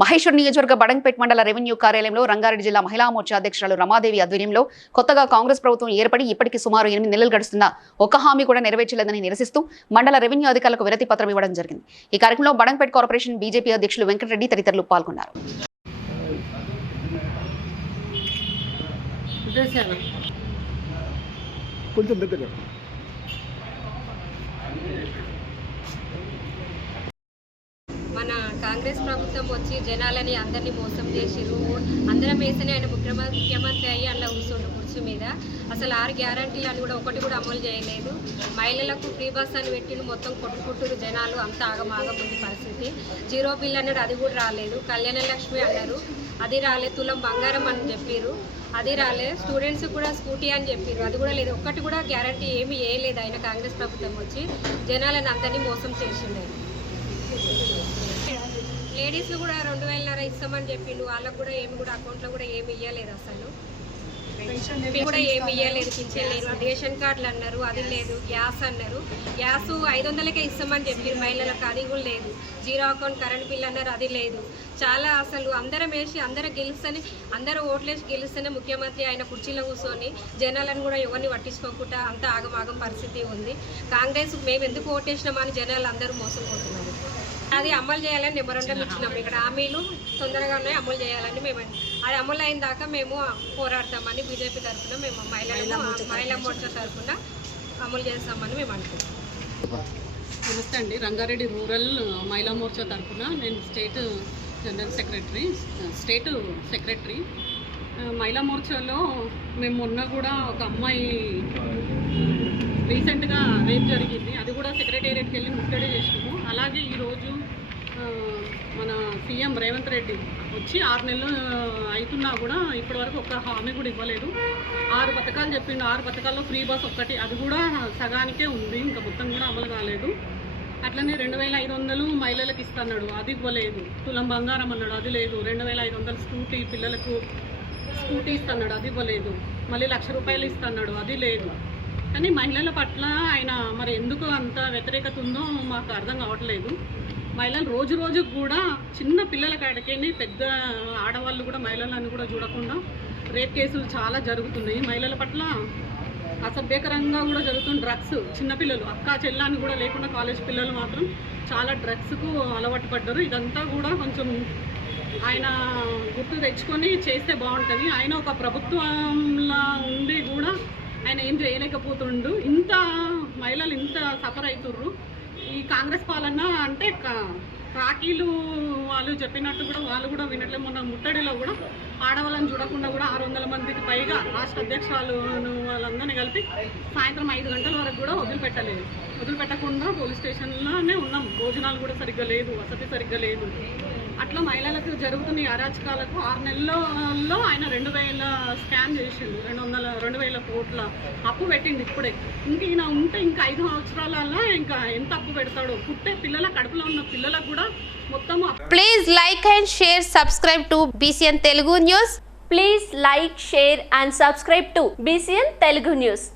మహేశ్వర్ నియోజకవర్గ బడంగపేట్ మండల రెవెన్యూ కార్యాలయంలో రంగారెడ్డి జిల్లా మహిళా మోర్చా అధ్యక్షురాలు రమాదేవి ఆధ్వర్యంలో కొత్తగా కాంగ్రెస్ ప్రభుత్వం ఏర్పడి ఇప్పటికి సుమారు ఎనిమిది నెలలు గడుస్తున్న ఒక్క హామీ కూడా నెరవేర్చలేదని నిరసిస్తూ మండల రెవెన్యూ అధికారులకు విరతి పత్రం ఇవ్వడం జరిగింది. ఈ కార్యక్రమంలో బడంగపేట్ కార్పొరేషన్ బీజేపీ అధ్యక్షులు వెంకటరెడ్డి తదితరులు పాల్గొన్నారు. కొంచెం దగ్గర. మన కాంగ్రెస్ ప్రభుత్వం వచ్చి జనాలని అందరినీ మోసం చేసిరు అందరం వేసినే ఆయన ముఖ్యమ ముఖ్యమంత్రి అయ్యి అందులో కూర్చుండు కుర్చీ మీద. అసలు ఆరు గ్యారంటీలు అని కూడా ఒకటి కూడా అమలు చేయలేదు. మహిళలకు ఫ్రీ బస్ అని పెట్టిన మొత్తం కొట్టుకుంటురు జనాలు అంత ఆగమాగముంది పరిస్థితి. జీరో బిల్ అన్నాడు అది కూడా రాలేదు. కళ్యాణ లక్ష్మి అన్నారు అది రాలేదు తులం బంగారం అని చెప్పారు అది రాలే స్టూడెంట్స్ కూడా స్కూటీ అని చెప్పారు అది కూడా లేదు. ఒక్కటి కూడా గ్యారంటీ ఏమీ వేయలేదు ఆయన కాంగ్రెస్ ప్రభుత్వం వచ్చి. జనాలను అందరినీ మోసం చేసిండే లేడీస్ కూడా రెండు వేలన్నర ఇస్తామని చెప్పిండు. వాళ్ళకు కూడా ఏమి కూడా అకౌంట్లో కూడా ఏమి ఇవ్వలేదు అసలు. కూడా ఏమి ఇవ్వలేదు పింఛన్ లేదు. రేషన్ కార్డులు అన్నారు అది లేదు గ్యాస్ అన్నారు. గ్యాస్ ఐదు వందలకే ఇస్తామని చెప్పారు మహిళలకు అది కూడా లేదు. జీరో అకౌంట్ కరెంట్ బిల్ అన్నారు అది లేదు. చాలా అసలు అందరం వేసి అందరం గెలుస్తని అందరూ ఓట్లేసి గెలుస్తేనే ముఖ్యమంత్రి ఆయన కుర్చీలో కూర్చొని జనాలను కూడా ఎవరిని పట్టించుకోకుండా అంత ఆగమాగం పరిస్థితి ఉంది. కాంగ్రెస్ మేము ఎందుకు ఓటేసినామని జనాలు అందరూ మోసపోతున్నారు. అది అమలు చేయాలని నిమ్మరండం ఇచ్చినాం ఇక్కడ హామీలు తొందరగానే అమలు చేయాలని మేము అది అమలు అయిన దాకా మేము పోరాడతామని బీజేపీ తరఫున మేము మహిళలు మహిళా మోర్చా తరఫున. అమలు చేస్తామని మేము అనుకుంటున్నాం. నమస్తే అండి. రంగారెడ్డి రూరల్ మహిళా మోర్చా తరఫున నేను state general secretary state secretary. మహిళా మోర్చాలో మేము మొన్న కూడా ఒక అమ్మాయి రీసెంట్గా రేప్ జరిగింది. అది కూడా సెక్రటేరియట్కి వెళ్ళి ముట్టడి చేసినాము అలాగే ఈరోజు మన సీఎం రేవంత్ రెడ్డి వచ్చి ఆరు నెలలు అవుతున్నా కూడా ఇప్పటివరకు ఒక్క హామీ కూడా ఇవ్వలేదు. ఆరు పథకాలు చెప్పిండు. ఆరు పథకాల్లో ఫ్రీ బస్ ఒక్కటి. అది కూడా సగానికే ఉంది. ఇంకా మొత్తం కూడా అమలు కాలేదు. అట్లనే రెండు వేల ఐదు వందలు మహిళలకు ఇస్తున్నాడు. అది ఇవ్వలేదు. తులం బంగారం అన్నాడు. అది లేదు. రెండు వేల ఐదు వందలు స్కూటీ పిల్లలకు స్కూటీ ఇస్తున్నాడు. అది ఇవ్వలేదు. మళ్ళీ లక్ష రూపాయలు ఇస్తున్నాడు. అది లేదు. కానీ మహిళల పట్ల ఆయన మరి ఎందుకు అంత వ్యతిరేకత ఉందో మాకు అర్థం కావట్లేదు. మహిళలు రోజు రోజుకు కూడా చిన్న పిల్లల కాడికైనా పెద్ద ఆడవాళ్ళు కూడా మహిళలను కూడా చూడకుండా రేప్ కేసులు చాలా జరుగుతున్నాయి. మహిళల పట్ల అసభ్యకరంగా కూడా జరుగుతున్న డ్రగ్స్ చిన్నపిల్లలు అక్క చెల్లాన్ని కూడా లేకుండా కాలేజ్ పిల్లలు మాత్రం చాలా డ్రగ్స్కు అలవాటు పడ్డారు. ఇదంతా కూడా కొంచెం ఆయన గుర్తు తెచ్చుకొని చేస్తే బాగుంటుంది. ఆయన ఒక ప్రభుత్వంలా ఉండి కూడా ఆయన ఏం చేయలేకపోతుండు. ఇంత మహిళలు ఇంత సఫర్ అవుతుర్రు ఈ కాంగ్రెస్ పాలన అంటే కా- కాకీలు వాళ్ళు చెప్పినట్టు కూడా వాళ్ళు కూడా వినట్లే. మొన్న ముట్టడిలో కూడా ఆడవాళ్ళని చూడకుండా కూడా ఆరు వందల మందికి పైగా రాష్ట్ర అధ్యక్షురాలు వాళ్ళందరినీ కలిపి సాయంత్రం ఐదు గంటల వరకు కూడా వదిలిపెట్టలేదు. వదిలిపెట్టకుండా పోలీస్ స్టేషన్లోనే ఉన్నాం. భోజనాలు కూడా సరిగ్గా లేదు. వసతి సరిగ్గా లేదు. అట్లా మహిళలకు జరుగుతున్న అరాచకాలకు ఆరు నెలల్లో ఆయన రెండు వేల స్కాన్ చేసిండు. రెండు వందల రెండు వేల కోట్ల అప్పు పెట్టిండు ఇప్పుడే. ఇంక ఈయన ఉంటే ఇంకా ఐదు సంవత్సరాలలో ఇంకా ఎంత అప్పు పెడతాడో. పుట్టే పిల్లల కడుపులో ఉన్న పిల్లలకు కూడా మొత్తం please like and share subscribe to BCN Telugu news please like share and subscribe to BCN Telugu news